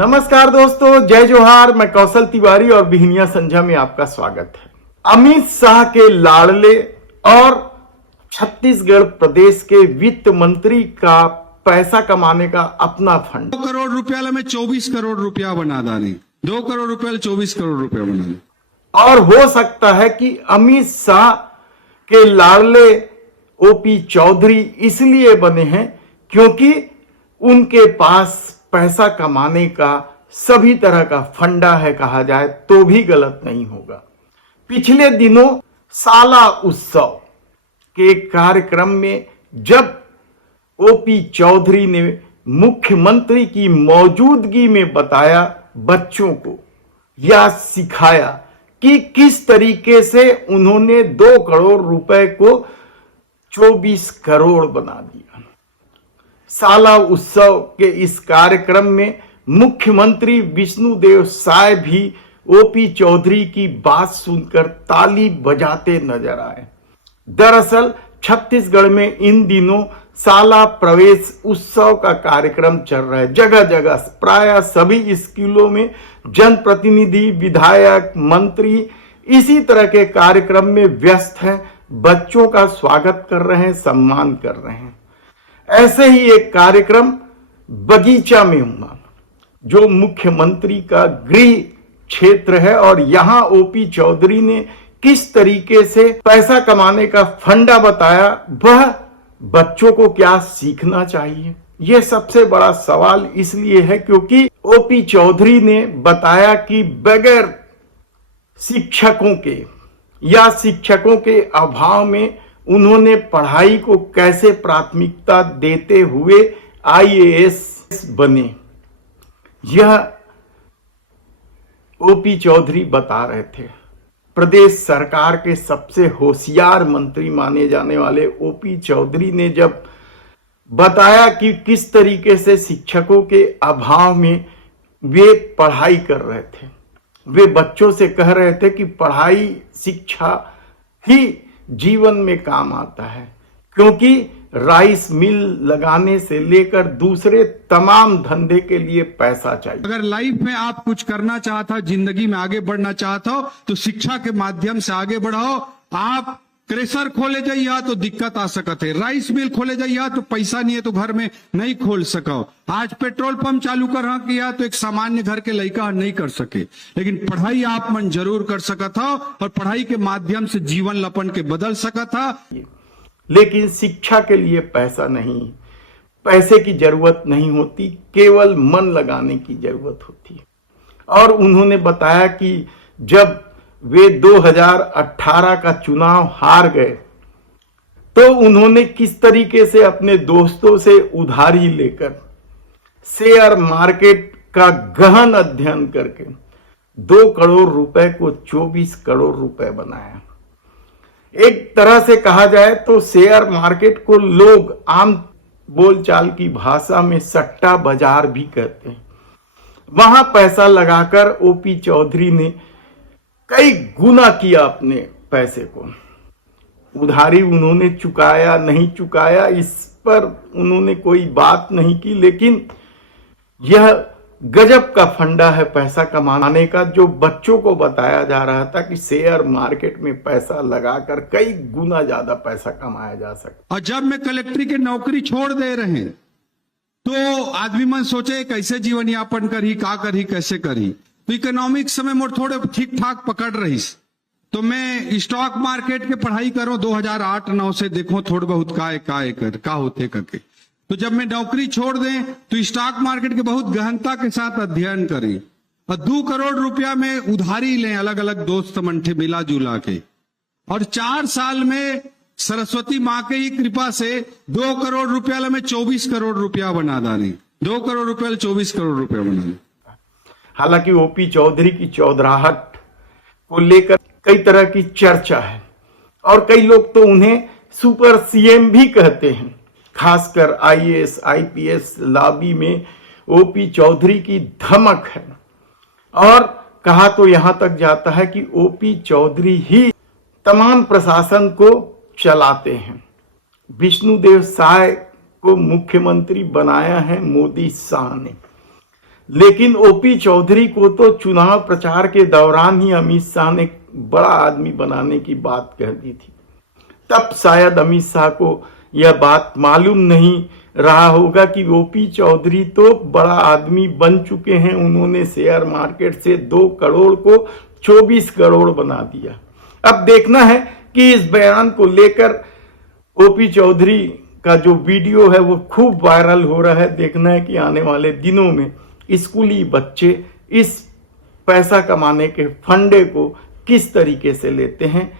नमस्कार दोस्तों, जय जोहार। मैं कौशल तिवारी और बिहनिया संझा में आपका स्वागत है। अमित शाह के लाडले और छत्तीसगढ़ प्रदेश के वित्त मंत्री का पैसा कमाने का अपना फंड 2 करोड़ रुपया में 24 करोड़ रुपया बना डाले। 2 करोड़ रुपया 24 करोड़ रुपया बना दे। और हो सकता है कि अमित शाह के लाडले ओपी चौधरी इसलिए बने हैं क्योंकि उनके पास पैसा कमाने का सभी तरह का फंडा है, कहा जाए तो भी गलत नहीं होगा। पिछले दिनों साला उत्सव के कार्यक्रम में जब ओपी चौधरी ने मुख्यमंत्री की मौजूदगी में बताया बच्चों को या सिखाया कि किस तरीके से उन्होंने 2 करोड़ रुपए को 24 करोड़ बना दिया। साला उत्सव के इस कार्यक्रम में मुख्यमंत्री विष्णुदेव साय भी ओपी चौधरी की बात सुनकर ताली बजाते नजर आए। दरअसल छत्तीसगढ़ में इन दिनों साला प्रवेश उत्सव का कार्यक्रम चल रहा है। जगह जगह प्राय सभी स्कूलों में जनप्रतिनिधि, विधायक, मंत्री इसी तरह के कार्यक्रम में व्यस्त हैं, बच्चों का स्वागत कर रहे हैं, सम्मान कर रहे हैं। ऐसे ही एक कार्यक्रम बगीचा में हुआ जो मुख्यमंत्री का गृह क्षेत्र है, और यहां ओपी चौधरी ने किस तरीके से पैसा कमाने का फंडा बताया, वह बच्चों को क्या सीखना चाहिए। यह सबसे बड़ा सवाल इसलिए है क्योंकि ओपी चौधरी ने बताया कि बगैर शिक्षकों के या शिक्षकों के अभाव में उन्होंने पढ़ाई को कैसे प्राथमिकता देते हुए आईएएस बने। यह ओपी चौधरी बता रहे थे। प्रदेश सरकार के सबसे होशियार मंत्री माने जाने वाले ओपी चौधरी ने जब बताया कि किस तरीके से शिक्षकों के अभाव में वे पढ़ाई कर रहे थे, वे बच्चों से कह रहे थे कि पढ़ाई, शिक्षा ही जीवन में काम आता है, क्योंकि राइस मिल लगाने से लेकर दूसरे तमाम धंधे के लिए पैसा चाहिए। अगर लाइफ में आप कुछ करना चाहता हो, जिंदगी में आगे बढ़ना चाहता हो, तो शिक्षा के माध्यम से आगे बढ़ाओ। आप क्रेशर खोले जाइए तो दिक्कत आ सकत है, राइस मिल खोले जाइए तो पैसा नहीं है तो घर में नहीं खोल सको। आज पेट्रोल पंप चालू कर किया तो एक सामान्य घर के लड़का नहीं कर सके, लेकिन पढ़ाई आप मन जरूर कर सकत हो और पढ़ाई के माध्यम से जीवन लपन के बदल सकत हो। लेकिन शिक्षा के लिए पैसा नहीं, पैसे की जरूरत नहीं होती, केवल मन लगाने की जरूरत होती है। और उन्होंने बताया कि जब वे 2018 का चुनाव हार गए तो उन्होंने किस तरीके से अपने दोस्तों से उधारी लेकर शेयर मार्केट का गहन अध्ययन करके 2 करोड़ रुपए को 24 करोड़ रुपए बनाया। एक तरह से कहा जाए तो शेयर मार्केट को लोग आम बोलचाल की भाषा में सट्टा बाजार भी कहते हैं। वहां पैसा लगाकर ओपी चौधरी ने कई गुना किया अपने पैसे को। उधारी उन्होंने चुकाया नहीं चुकाया इस पर उन्होंने कोई बात नहीं की, लेकिन यह गजब का फंडा है पैसा कमाने का, जो बच्चों को बताया जा रहा था कि शेयर मार्केट में पैसा लगाकर कई गुना ज्यादा पैसा कमाया जा सकता। और जब मैं कलेक्ट्री के नौकरी छोड़ दे रहे हैं तो आदमी मन सोचे कैसे जीवन यापन करी, का करी, कैसे करी। तो इकोनॉमिक्स में मोर थोड़े ठीक ठाक पकड़ रही, तो मैं स्टॉक मार्केट के पढ़ाई करो 2008-9 से, देखो थोड़ा बहुत का होते करके। तो जब मैं नौकरी छोड़ दें तो स्टॉक मार्केट के बहुत गहनता के साथ अध्ययन करें और 2 करोड़ रुपया में उधारी लें अलग अलग दोस्त मंठे मिला जुला के, और 4 साल में सरस्वती माँ के ही कृपा से 2 करोड़ रुपया में 24 करोड़ रुपया बना डाले। 2 करोड़ रुपया 24 करोड़ रुपया बना डाले। हालांकि ओपी चौधरी की चौधराहट को लेकर कई तरह की चर्चा है और कई लोग तो उन्हें सुपर सीएम भी कहते हैं। खासकर आईएएस आईपीएस लॉबी में ओपी चौधरी की धमक है, और कहा तो यहां तक जाता है कि ओपी चौधरी ही तमाम प्रशासन को चलाते हैं। विष्णुदेव साय को मुख्यमंत्री बनाया है मोदी शाह ने। लेकिन ओपी चौधरी को तो चुनाव प्रचार के दौरान ही अमित शाह ने बड़ा आदमी बनाने की बात कह दी थी। तब शायद अमित शाह को यह बात मालूम नहीं रहा होगा कि ओपी चौधरी तो बड़ा आदमी बन चुके हैं। उन्होंने शेयर मार्केट से 2 करोड़ को 24 करोड़ बना दिया। अब देखना है कि इस बयान को लेकर ओपी चौधरी का जो वीडियो है वो खूब वायरल हो रहा है। देखना है कि आने वाले दिनों में स्कूली बच्चे इस पैसा कमाने के फंडे को किस तरीके से लेते हैं।